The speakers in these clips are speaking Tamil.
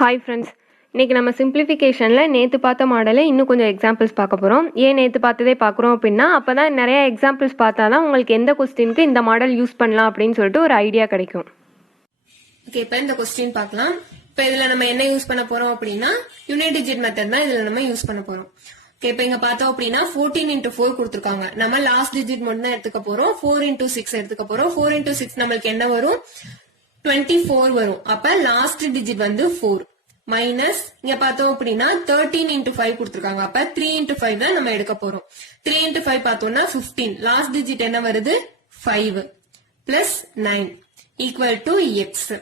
ஹாய் ஃப்ரெண்ட்ஸ், இன்றைக்கி நம்ம சிம்பிளிஃபிகேஷனில் நேற்று பார்த்த மாடலை இன்னும் கொஞ்சம் எக்ஸாம்பிள்ஸ் பார்க்க போகிறோம். ஏன் நேற்று பார்த்ததே பார்க்குறோம் அப்படின்னா, அப்போ தான் நிறையா எக்ஸாம்பிள்ஸ் பார்த்தா தான் உங்களுக்கு எந்த கொஸ்டினுக்கு இந்த மாடல் யூஸ் பண்ணலாம் அப்படின்னு சொல்லிட்டு ஒரு ஐடியா கிடைக்கும். ஓகே, இப்போ இந்த கொஸ்டின் பார்க்கலாம். இப்போ இதில் நம்ம என்ன யூஸ் பண்ண போகிறோம் அப்படின்னா, யூனிட் டிஜிட் மெத்தட் தான் இதில் நம்ம யூஸ் பண்ண போகிறோம். ஓகே, இப்போ இங்கே பார்த்தோம் அப்படின்னா 14 into 4 கொடுத்துருக்காங்க. நம்ம லாஸ்ட் டிஜிட் மட்டும் தான் எடுத்துக்க போகிறோம். 4 into 6 எடுத்துக்க போகிறோம். 4 into 6 நம்மளுக்கு என்ன வரும்? 24 வரும். அப்ப லாஸ்ட் டிஜிட் வந்து 4 மைனஸ் இங்க பார்த்தோம் அப்படின்னா 13 into 5 கொடுத்துருக்காங்க. அப்ப 3 into 5 தான் நம்ம எடுக்க போறோம். 3 into 5 பார்த்தோம்னா 15. லாஸ்ட் டிஜிட் என்ன வருது? 5 பிளஸ் 9 ஈக்குவல் டு எக்ஸ்.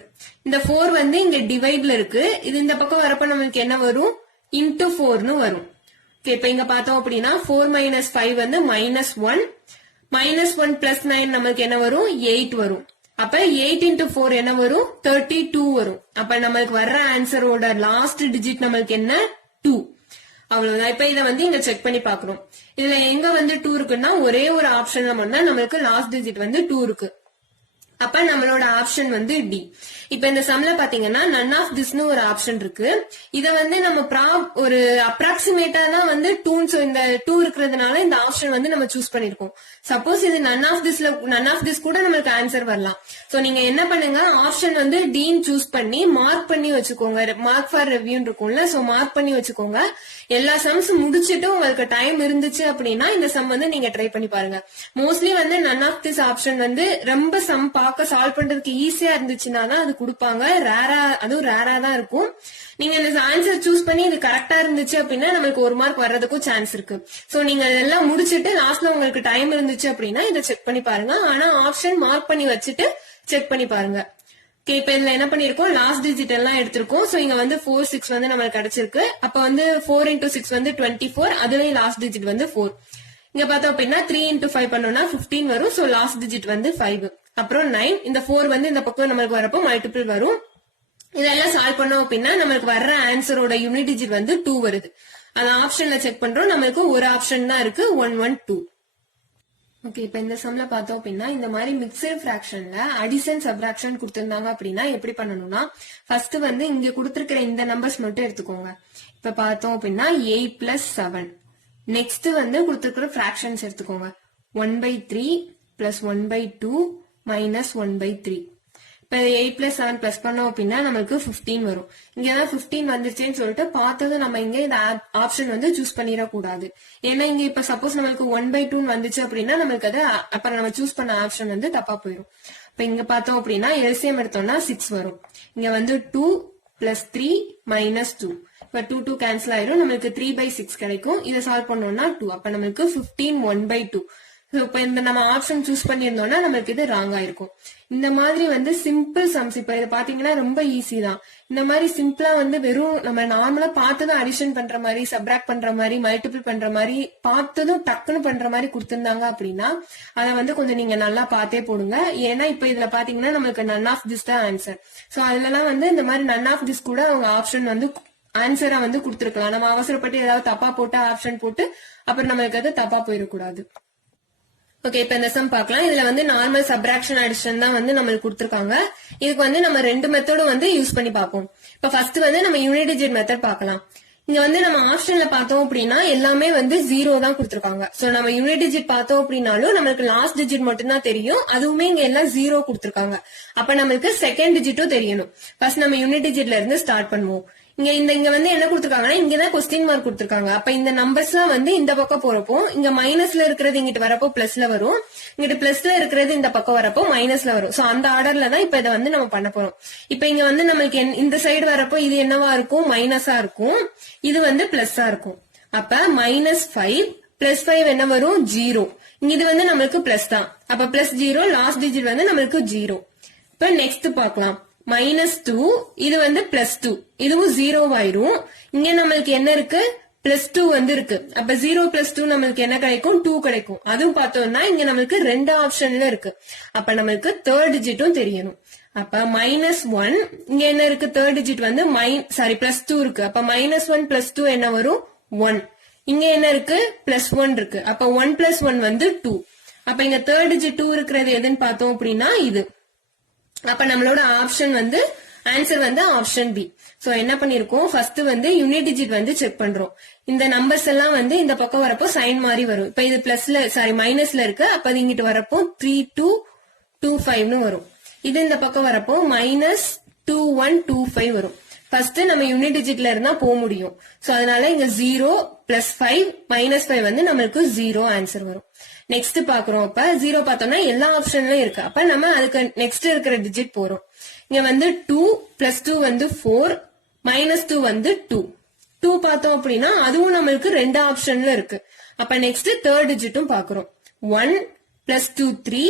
இந்த 4 வந்து இங்க டிவைட்ல இருக்கு. இது இந்த பக்கம் வரப்ப நம்மளுக்கு என்ன வரும்? இன்டு 4னு வரும். ஓகே, இப்ப இங்க பார்த்தோம் அப்படின்னா 4 minus 5 வந்து -1. -1 பிளஸ் 9 நம்மளுக்கு என்ன வரும்? 8 வரும். அப்ப 8 into 4 என்ன வரும்? 32 வரும். அப்ப நம்மளுக்கு வர்ற ஆன்சரோட லாஸ்ட் டிஜிட் நம்மளுக்கு என்ன? 2. அவ்வளவுதான். இப்ப இதை வந்து இங்க செக் பண்ணி பாக்குறோம். இதுல எங்க வந்து 2 இருக்குன்னா ஒரே ஒரு ஆப்ஷன்ல மட்டும் நம்மளுக்கு லாஸ்ட் டிஜிட் வந்து 2 இருக்கு. அப்ப நம்மளோட ஆப்ஷன் வந்து டி. இப்ப இந்த சம்ல பாத்தீங்கன்னா நன் ஆஃப் திஸ்னு ஒரு ஆப்ஷன் இருக்கு. இத வந்து நம்ம ஒரு அப்ராக்சிமேட்டா தான் வந்து 2 இந்த 2 இருக்கிறதுனால இந்த ஆப்ஷன் வந்து நம்ம சூஸ் பண்ணிருக்கோம். சப்போஸ் இது நன் ஆஃப் திஸ் கூட நம்மளுக்கு ஆன்சர் வரலாம். சோ நீங்க என்ன பண்ணுங்க, ஆப்ஷன் வந்து டீன் சூஸ் பண்ணி மார்க் பண்ணி வச்சுக்கோங்க. மார்க் ஃபார் ரிவ்யூ இருக்கும்ல, சோ மார்க் பண்ணி வச்சுக்கோங்க. எல்லா சம்ஸ் முடிச்சிட்டு உங்களுக்கு டைம் இருந்துச்சு அப்படின்னா இந்த சம் வந்து நீங்க ட்ரை பண்ணி பாருங்க. மோஸ்ட்லி வந்து நன் ஆஃப் திஸ் ஆப்ஷன் வந்து ரொம்ப சம் சால்வ் பண்றதுக்கு ஈஸியா இருந்துச்சுன்னா தான் அது கொடுப்பாங்க. அதுவும் ரேரா தான் இருக்கும். நீங்க இந்த ஆன்சர் சூஸ் பண்ணி இது கரெக்டா இருந்துச்சு அப்படின்னா நம்மளுக்கு 1 மார்க் வர்றதுக்கும் சான்ஸ் இருக்கு. சோ நீங்க இதெல்லாம் முடிச்சிட்டு லாஸ்ட்ல உங்களுக்கு டைம் இருந்துச்சு அப்படின்னா இதை செக் பண்ணி பாருங்க. ஆனா ஆப்ஷன் மார்க் பண்ணி வச்சுட்டு செக் பண்ணி பாருங்க. ஓகே, இப்ப இதுல என்ன பண்ணிருக்கோம்? லாஸ்ட் டிஜிட் எல்லாம் எடுத்திருக்கோம். சோ இங்க வந்து 4 6 வந்து நம்மளுக்கு கிடைச்சிருக்கு. அப்ப வந்து 4 into 6 வந்து 24. அதுவே லாஸ்ட் டிஜிட் வந்து 4. இங்க பார்த்தோம் அப்படின்னா 3 into 5 பண்ணோம்னா 15 வரும். சோ லாஸ்ட் டிஜிட் வந்து 5. அப்புறம் 9. இந்த 4 வந்து இந்த பக்கம் நம்மளுக்கு வரப்போ மல்டிபிள் வரும். இதெல்லாம் சால்வ் பண்ணோம் அப்படின்னா நம்மளுக்கு வர்ற ஆன்சரோட யூனிட் டிஜிட் வந்து 2 வருது. அந்த ஆப்ஷன்ல செக் பண்றோம். நம்மளுக்கு ஒரு ஆப்ஷன் தான் இருக்கு, 1 1 2. ஓகே, இப்ப இந்த சம்ல பார்த்தோம் அப்படின்னா இந்த மாதிரி மிக்சட் ஃபிராக்ஷன்ல அடிஷன் சப்ராக்ஷன் கொடுத்திருந்தாங்க அப்படின்னா எப்படி பண்ணணும்னா, ஃபர்ஸ்ட் வந்து இங்க கொடுத்திருக்கிற இந்த நம்பர்ஸ் மட்டும் எடுத்துக்கோங்க. இப்ப பார்த்தோம் அப்படின்னா 8 plus 7. நெக்ஸ்ட் வந்து கொடுத்திருக்கிற ஃபிராக்ஷன்ஸ் எடுத்துக்கோங்க. 1/3 plus 1/2 minus 1/3. இப்ப 8 plus 7 பிளஸ் பண்ணோம் அப்படின்னா நம்மளுக்கு 15 வரும். இங்கதான் 15 வந்துருச்சுன்னு சொல்லிட்டு பார்த்தது நம்ம இங்க இந்த ஆப்ஷன் வந்து சூஸ் பண்ணிடக்கூடாது. ஏன்னா இங்க இப்ப சப்போஸ் நம்மளுக்கு 1/2 வந்துச்சு அப்படின்னா நம்மளுக்கு அது அப்புறம் நம்ம சூஸ் பண்ண ஆப்ஷன் வந்து தப்பா போயிடும். இப்ப இங்க பார்த்தோம் அப்படின்னா எல்சிஎம் எடுத்தோம்னா 6 வரும். இங்க வந்து 2 plus 3 minus 2. இப்ப 2 2 கேன்சல் ஆயிரும். நம்மளுக்கு 3/6 கிடைக்கும். இதை சால்வ் பண்ணோம்னா 2. அப்ப நம்மளுக்கு 15 1/2. இப்ப இந்த நம்ம ஆப்ஷன் சூஸ் பண்ணிருந்தோம்னா நம்மளுக்கு இது ராங் ஆயிருக்கும். இந்த மாதிரி வந்து சிம்பிள் சம்ஸ் இப்ப இதை பாத்தீங்கன்னா ரொம்ப ஈஸி தான். இந்த மாதிரி சிம்பிளா வந்து வெறும் நம்ம நார்மலா பார்த்ததும் அடிஷன் பண்ற மாதிரி, சப்ராக்ட் பண்ற மாதிரி, மல்டிபிள் பண்ற மாதிரி பார்த்ததும் டக்குன்னு பண்ற மாதிரி கொடுத்திருந்தாங்க அப்படின்னா அதை வந்து கொஞ்சம் நீங்க நல்லா பார்த்தே போடுங்க. ஏன்னா இப்ப இதுல பாத்தீங்கன்னா நம்மளுக்கு நன் ஆஃப் திஸ் தான் ஆன்சர். சோ அதுலலாம் வந்து இந்த மாதிரி நன் ஆஃப் திஸ் கூட அவங்க ஆப்ஷன் வந்து ஆன்சரா வந்து கொடுத்துருக்கலாம். நம்ம அவசரப்பட்டு ஏதாவது தப்பா போட்டு ஆப்ஷன் போட்டு அப்புறம் நம்மளுக்கு அது தப்பா போயிடக்கூடாது. ஓகே, இப்ப இந்த சம் பார்க்கலாம். இதுல வந்து நார்மல் சப்ராக்ஷன் அடிஷன் தான் வந்து நம்மளுக்கு கொடுத்திருக்காங்க. இதுக்கு வந்து நம்ம 2 மெத்தடும் வந்து யூஸ் பண்ணி பார்ப்போம். இப்ப ஃபர்ஸ்ட் வந்து நம்ம யூனிட் டிஜிட் மெத்தட் பார்க்கலாம். இங்க வந்து நம்ம ஆப்ஷன்ல பார்த்தோம் அப்படின்னா எல்லாமே வந்து 0 தான் கொடுத்திருக்காங்க. சோ நம்ம யூனிட் டிஜிட் பார்த்தோம் அப்படின்னாலும் நம்மளுக்கு லாஸ்ட் டிஜிட் மட்டும் தான் தெரியும். அதுவுமே இங்க எல்லாம் 0 கொடுத்திருக்காங்க. அப்ப நம்மளுக்கு செகண்ட் டிஜிட்டும் தெரியணும். ஃபர்ஸ்ட் நம்ம யூனிட் டிஜிட்ல இருந்து ஸ்டார்ட் பண்ணுவோம். இங்க வந்து என்ன கொடுத்திருக்காங்கன்னா இங்கதான் கொஸ்டின் மார்க் கொடுத்திருக்காங்க. அப்ப இந்த நம்பர்ஸ் எல்லாம் வந்து இந்த பக்கம் போறப்போ இங்க மைனஸ்ல இருக்கிறது இங்கிட்டு வரப்போ பிளஸ்ல வரும். இங்கிட்டு பிளஸ்ல இருக்கிறது இந்த பக்கம் வரப்போ மைனஸ்ல வரும். சோ அந்த ஆர்டர்ல தான் இப்ப இதை வந்து நம்ம பண்ண போறோம். இப்ப இங்க வந்து நம்மளுக்கு இந்த சைடு வரப்போ இது என்னவா இருக்கும்? மைனஸா இருக்கும். இது வந்து பிளஸ்ஸா இருக்கும். அப்ப -5 பிளஸ் 5 என்ன வரும்? 0. இது வந்து நம்மளுக்கு பிளஸ் தான். அப்ப பிளஸ் 0, லாஸ்ட் டிஜிட் வந்து நம்மளுக்கு 0. இப்ப நெக்ஸ்ட் பார்க்கலாம். -2 இது வந்து +2. இதுவும் 0 ஆயிரும். இங்க நம்மளுக்கு என்ன இருக்கு? +2 வந்து இருக்கு. அப்ப 0 + 2 நம்மளுக்கு என்ன கிடைக்கும்? 2 கிடைக்கும். அதுவும் பார்த்தோம்னா இங்க நம்மளுக்கு 2 ஆப்ஷன்ல இருக்கு. அப்ப நம்மளுக்கு தேர்ட் டிஜிட்டும் தெரியணும். அப்ப -1 இங்க என்ன இருக்கு? தேர்ட் டிஜிட் வந்து +2 இருக்கு. அப்ப -1 + 2 என்ன வரும்? 1. இங்க என்ன இருக்கு? +1 இருக்கு. அப்ப 1 + 1 வந்து 2. அப்ப இங்க தேர்ட் டிஜிட் 2 இருக்கிறது எதுன்னு பார்த்தோம் அப்படின்னா இது. அப்ப நம்மளோட ஆப்ஷன் வந்து ஆன்சர் வந்து ஆப்ஷன் பி. சோ என்ன பண்ணிருக்கோம், ஃபர்ஸ்ட் வந்து யூனிட் டிஜிட் வந்து செக் பண்றோம். இந்த நம்பர்ஸ் எல்லாம் வந்து இந்த பக்கம் வரப்போ சைன் மாதிரி வரும். இப்ப இது பிளஸ்ல மைனஸ்ல இருக்கு, அப்ப அது இங்கிட்டு வரப்போ 3225 வரும். இது இந்த பக்கம் வரப்போ -2125 வரும். ஃபர்ஸ்ட் நம்ம யூனிட் டிஜிட்ல இருந்தா போக முடியும். சோ அதனால இங்க 0 +5 -5 வந்து நம்மளுக்கு 0 ஆன்சர் வரும். நெக்ஸ்ட் பாக்குறோம். அப்ப 0 பார்த்தோம்னா எல்லா ஆப்ஷன்லயும் இருக்கு. அப்ப நம்ம அதுக்கு நெக்ஸ்ட் இருக்கிற டிஜிட் போறோம். இங்க வந்து 2 +2 வந்து 4 -2 வந்து 2. 2 பார்த்தோம் அப்படின்னா அதுவும் நம்மளுக்கு ரெண்டு ஆப்ஷன்ல இருக்கு. அப்ப நெக்ஸ்ட் தேர்ட் டிஜிட்டும் பாக்குறோம். 1 +2 3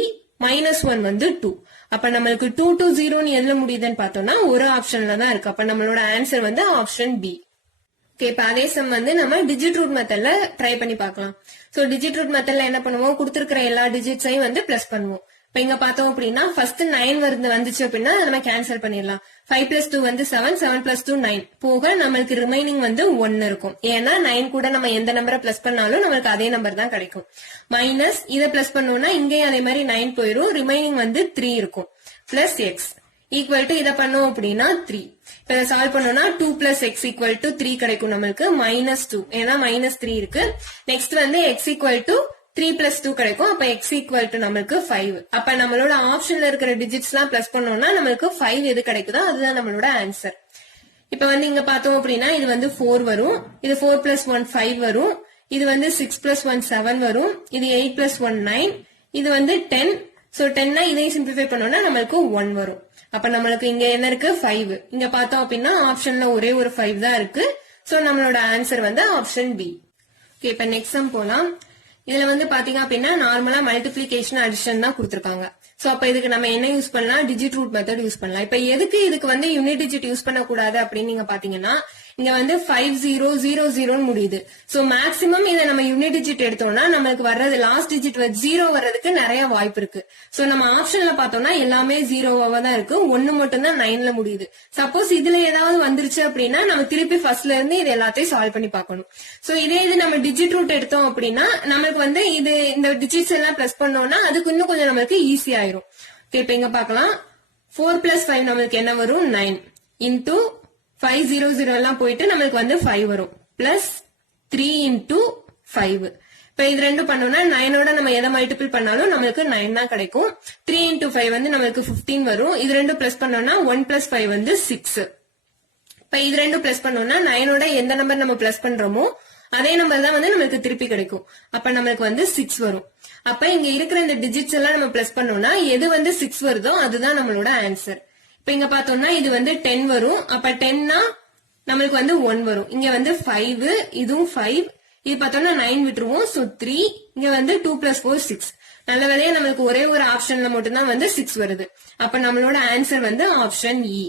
-1 வந்து 2. அப்ப நம்மளுக்கு 2 to 0 எதுல முடியுதுன்னு பார்த்தோம்னா ஒரு ஆப்ஷன்ல தான் இருக்கு. அப்ப நம்மளோட ஆன்சர் வந்து ஆப்ஷன் பி. இப்ப அதே சம் வந்து நம்ம டிஜிட் ரூட் மெத்தட்ல ட்ரை பண்ணி பார்க்கலாம். சோ டிஜிட் ரூட் மெத்தட்ல என்ன பண்ணுவோம், கொடுத்திருக்கிற எல்லா டிஜிட்ஸையும் வந்து பிளஸ் பண்ணுவோம். இப்ப இங்க பார்த்தோம் அப்படின்னா ஃபர்ஸ்ட் 9 வந்துச்சு அப்படின்னா நம்ம கேன்சல் பண்ணிடலாம். 5 + 2 வந்து 7, 7 + 2 9 போக நம்மளுக்கு ரிமைனிங் வந்து 1 இருக்கும். ஏன்னா 9 கூட நம்ம எந்த நம்பரை பிளஸ் பண்ணாலும் நம்மளுக்கு அதே நம்பர் தான் கிடைக்கும். மைனஸ் இதை பிளஸ் பண்ணோம்னா இங்கேயும் அதே மாதிரி 9 போயிடும், ரிமைனிங் வந்து 3 இருக்கும். பிளஸ் எக்ஸ் ஈக்குவல் டு இதை பண்ணோம் அப்படின்னா 3. இப்ப இதை சால்வ் பண்ணோம்னா 2 + x = 3 கிடைக்கும் நம்மளுக்கு. -2 ஏன்னா -3 இருக்கு. நெக்ஸ்ட் வந்து x = 3 + 2 கிடைக்கும். அப்ப x = நம்மளுக்கு 5. அப்ப நம்மளோட ஆப்ஷன்ல இருக்கிற டிஜிட்ஸ் எல்லாம் பிளஸ் பண்ணோம்னா நம்மளுக்கு 5 எது கிடைக்குதோ அதுதான் நம்மளோட ஆன்சர். இப்ப வந்து இங்க பார்த்தோம் அப்படின்னா இது வந்து 4 வரும், இது 4 + 1 5 வரும், இது வந்து 6 + 1 7 வரும், இது 8 + 1 9, இது வந்து 10. சோ 10 இதையும் சிம்பிளிஃபை பண்ணோம்னா நம்மளுக்கு 1 வரும். அப்ப நம்மளுக்கு இங்க என்ன இருக்கு, 5. இங்க பார்த்தோம் அப்படின்னா ஆப்ஷன்ல ஒரே ஒரு 5 தான் இருக்கு. சோ நம்மளோட ஆன்சர் வந்து ஆப்ஷன் பி. ஓகே, இப்ப நெக்ஸ்ட் சம் போலாம். இதுல வந்து பாத்தீங்க அப்படின்னா நார்மலா மல்டிப்ளிகேஷன் அடிஷன் தான் கொடுத்திருக்காங்க. சோ அப்ப இதுக்கு நம்ம என்ன யூஸ் பண்ணலாம், டிஜிட் ரூட் மெத்தட் யூஸ் பண்ணலாம். இப்ப எதுக்கு இதுக்கு வந்து யூனிட் டிஜிட் யூஸ் பண்ணக்கூடாது அப்படின்னு நீங்க பாத்தீங்கன்னா இங்க வந்து 5000 முடியுது. சோ மேக்ஸிமம் இதை நம்ம யூனிட் டிஜிட் எடுத்தோம்னா நம்மளுக்கு வர்றது லாஸ்ட் டிஜிட் 0 வர்றதுக்கு நிறைய வாய்ப்பு இருக்கு. சோ நம்ம ஆப்ஷன்ல பார்த்தோம்னா எல்லாமே 0வா தான் இருக்கு, 1 மட்டும் தான் 9ல முடியுது. சப்போஸ் இதுல ஏதாவது வந்துருச்சு அப்படின்னா நம்ம திருப்பி ஃபர்ஸ்ட்ல இருந்து இது எல்லாத்தையும் சால்வ் பண்ணி பார்க்கணும். சோ இதே இது நம்ம டிஜிட் ரூட் எடுத்தோம் அப்படின்னா நம்மளுக்கு வந்து இது இந்த டிஜிட்ஸ் எல்லாம் பிளஸ் பண்ணோம்னா அதுக்கு இன்னும் கொஞ்சம் நம்மளுக்கு ஈஸி ஆயிரும். இப்ப இங்க பாக்கலாம், 4 + 5 நம்மளுக்கு என்ன வரும், 9 இன்டூ 500 எல்லாம் போயிட்டு நம்மளுக்கு வந்து 5 வரும். பிளஸ் 3 × 5. இப்ப இது ரெண்டும் பண்ணோம்னா 9ஓட நம்ம எதை மல்டிபிள் பண்ணாலும் நம்மளுக்கு 9 தான் கிடைக்கும். 3 × 5 வந்து நம்மளுக்கு 15 வரும். இது ரெண்டும் பிளஸ் பண்ணோம்னா 1 + 5 வந்து 6. இப்ப இது ரெண்டும் பிளஸ் பண்ணோம்னா 9ஓட எந்த நம்பர் நம்ம பிளஸ் பண்றோமோ அதே நம்பர் தான் வந்து நம்மளுக்கு திருப்பி கிடைக்கும். அப்ப நம்மளுக்கு வந்து 6 வரும். அப்ப இங்க இருக்கிற இந்த டிஜிட்ஸ் எல்லாம் நம்ம பிளஸ் பண்ணோம்னா எது வந்து 6 வருதோ அதுதான் நம்மளோட ஆன்சர். இப்ப இங்க பார்த்தோம்னா இது வந்து 10 வரும். அப்ப 10னா நம்மளுக்கு வந்து 1 வரும். இங்க வந்து 5, இதுவும் 5, இது பார்த்தோம்னா 9 விட்டுருவோம். சோ 3, இங்க வந்து 2 + 4 6. நல்ல வேளையா நம்மளுக்கு ஒரே ஒரு ஆப்ஷன்ல மட்டும் தான் வந்து 6 வருது. அப்ப நம்மளோட ஆன்சர் வந்து ஆப்ஷன் இ.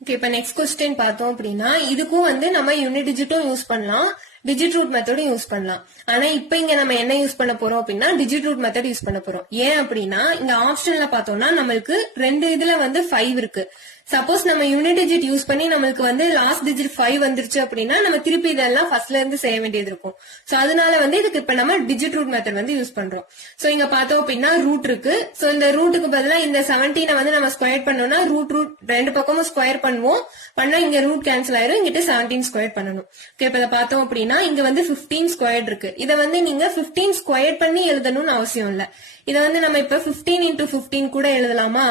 ஓகே, இப்ப நெக்ஸ்ட் क्वेश्चन பார்த்தோம் அப்படின்னா இதுக்கும் வந்து நம்ம யூனிட் டிஜிட்டும் யூஸ் பண்ணலாம், டிஜிட் ரூட் மெத்தடும் யூஸ் பண்ணலாம். ஆனா இப்ப இங்க நம்ம என்ன யூஸ் பண்ண போறோம் அப்படின்னா டிஜிட் ரூட் மெத்தட் யூஸ் பண்ண போறோம். ஏன் அப்படின்னா இங்க ஆப்ஷன்ல பார்த்தோம்னா நம்மளுக்கு ரெண்டு இதுல வந்து 5 இருக்கு. சப்போஸ் நம்ம யூனிட் டிஜிட் யூஸ் பண்ணி நம்மளுக்கு வந்து லாஸ்ட் டிஜிட் 5 வந்துருச்சு அப்படின்னா நம்ம திருப்பி இதெல்லாம் ஃபர்ஸ்ட்ல இருந்து செய்ய வேண்டியது இருக்கும். சோ அதனால வந்து இதுக்கு இப்ப நம்ம டிஜிட் ரூட் மெத்தட் வந்து யூஸ் பண்றோம். சோ இங்க பார்த்தோம் அப்படின்னா ரூட் இருக்கு. சோ இந்த ரூட்டுக்கு பதிலா இந்த 17 வந்து நம்ம ஸ்கொயர் பண்ணோம்னா ரூட் ரெண்டு பக்கமும் ஸ்கொயர் பண்ணுவோம். பண்ணா இங்க ரூட் கேன்சல் ஆயிரும், இங்கிட்ட 17 ஸ்கொயர் பண்ணணும். ஓகே, இப்ப இதை பார்த்தோம் அப்படின்னா இங்க வந்து 15 ஸ்கொயர் இருக்கு. இதை வந்து நீங்க 15 ஸ்கொயர் பண்ணி எழுதணும்னு அவசியம் இல்ல. இதை வந்து நம்ம இப்ப 15 × 15 கூட எழுதலாமா?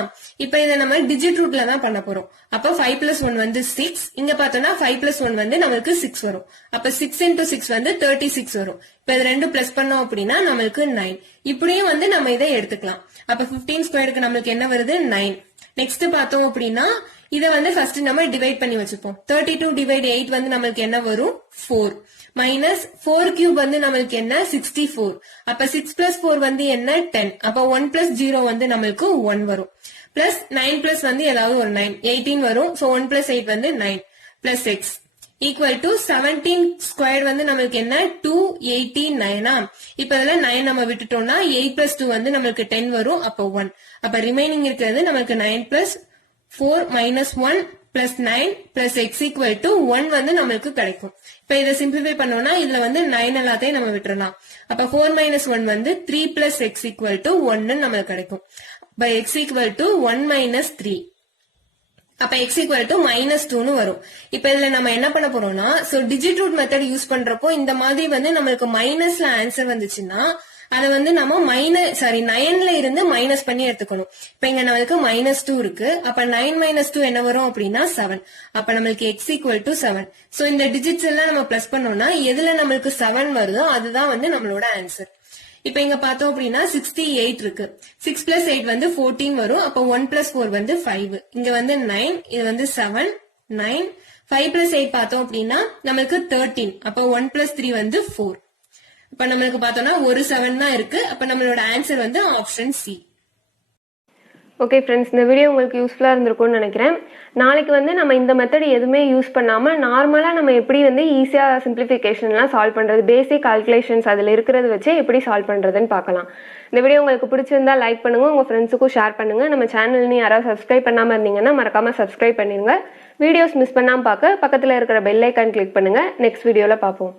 இப்ப இதை நம்ம டிஜிட் ரூட்ல தான் பண்ண போறோம். அப்ப 5 + 1 வந்து 6. இங்க பார்த்தோம்னா 5 + 1 வந்து நம்மளுக்கு 6 வரும். அப்ப 6 × 6 வந்து 36 வரும். இப்ப இது ரெண்டும் பிளஸ் பண்ணோம் அப்படின்னா நம்மளுக்கு 9. இப்படியும் வந்து நம்ம இதை எடுத்துக்கலாம். அப்ப 15 ஸ்கொயருக்கு நம்மளுக்கு என்ன வருது, 9. நெக்ஸ்ட் பார்த்தோம் அப்படின்னா இதை வந்து ஃபர்ஸ்ட் நம்ம டிவைட் பண்ணி வச்சுப்போம். 32 / 8 வந்து நம்மளுக்கு என்ன வரும், 4. மைனஸ் 4³ வந்து நம்மளுக்கு என்ன, 64. அப்ப 6 + 4 வந்து என்ன, 10. அப்ப 1 + 0 வந்து நம்மளுக்கு 1 வரும். பிளஸ் 9 + வந்து ஏதாவது ஒரு 9, 18 வரும். சோ 1 + 8 வந்து 9 plus x equal to 17 square வந்து நம்மளுக்கு என்ன, 289. இப்ப இதுல 9 நம்ம விட்டுட்டோம்னா 8 + 2 வந்து நம்மளுக்கு 10 வரும். அப்ப 1. அப்ப ரிமைனிங் இருக்கிறது நம்மளுக்கு 9 + 4 - 1 + 9 + x = 1 வந்து நம்மளுக்கு கிடைக்கும். இப்ப இதை சிம்பிளிஃபை பண்ணோம்னா இதுல வந்து 9 எல்லாத்தையும் நம்ம விட்டுறலாம். அப்ப 4 - 1 வந்து 3 + x = 1 நம்மளுக்கு கிடைக்கும். by x = 1 - 3. அப்ப x ஈக்குவல் டு -2ன்னு வரும். இப்ப இதுல நம்ம என்ன பண்ண போறோம்னா so digit root method use பண்றப்போ இந்த மாதிரி வந்து நம்மளுக்கு மைனஸ்ல ஆன்சர் வந்துச்சுன்னா அதை வந்து நம்ம 9ல இருந்து மைனஸ் பண்ணி எடுத்துக்கணும். இப்ப இங்க நம்மளுக்கு -2 இருக்கு. அப்ப 9 - 2 என்ன வரும் அப்படின்னா 7. அப்ப நம்மளுக்கு x ஈக்குவல் டு 7. சோ இந்த டிஜிட்ஸ் எல்லாம் நம்ம பிளஸ் பண்ணோம்னா எதுல நம்மளுக்கு 7 வருதோ அதுதான் வந்து நம்மளோட ஆன்சர். இப்ப இங்க பார்த்தோம் அப்படின்னா 68 இருக்கு. 6 + 8 வந்து 14 வரும். அப்ப 1 + 4 வந்து 5. இங்க வந்து 9, இது வந்து 7, 9, 5 + 8 பார்த்தோம் அப்படின்னா நம்மளுக்கு 13. அப்ப 1 + 3 வந்து 4. இப்ப நம்மளுக்கு பார்த்தோம்னா ஒரு 7 தான் இருக்கு. அப்ப நம்மளோட ஆன்சர் வந்து ஆப்ஷன் சி. ஓகே ஃப்ரெண்ட்ஸ், இந்த வீடியோ உங்களுக்கு யூஸ்ஃபுல்லாக இருந்திருக்கும்னு நினைக்கிறேன். நாளைக்கு வந்து நம்ம இந்த மெத்தட் எதுவுமே யூஸ் பண்ணாமல் நார்மலாக நம்ம எப்படி வந்து ஈஸியாக சிம்பிளிஃபிகேஷன்லாம் சால்வ் பண்ணுறது, பேசிக் கால்குலேஷன்ஸ் அதில் இருக்கிறத வச்சு எப்படி சால்வ் பண்ணுறதுன்னு பார்க்கலாம். இந்த வீடியோ உங்களுக்கு பிடிச்சிருந்தா லைக் பண்ணுங்கள், உங்கள் ஃப்ரெண்ட்ஸுக்கும் ஷேர் பண்ணுங்கள். நம்ம சேனல்னு யாராவது சப்ஸ்கிரைப் பண்ணாமல் இருந்தீங்கன்னா மறக்காமல் சப்ஸ்கிரைப் பண்ணிடுங்க. வீடியோஸ் மிஸ் பண்ணாமல் பார்க்க பக்கத்தில் இருக்கிற பெல் ஐக்கான் கிளிக் பண்ணுங்கள். நெக்ஸ்ட் வீடியோவில் பார்ப்போம்.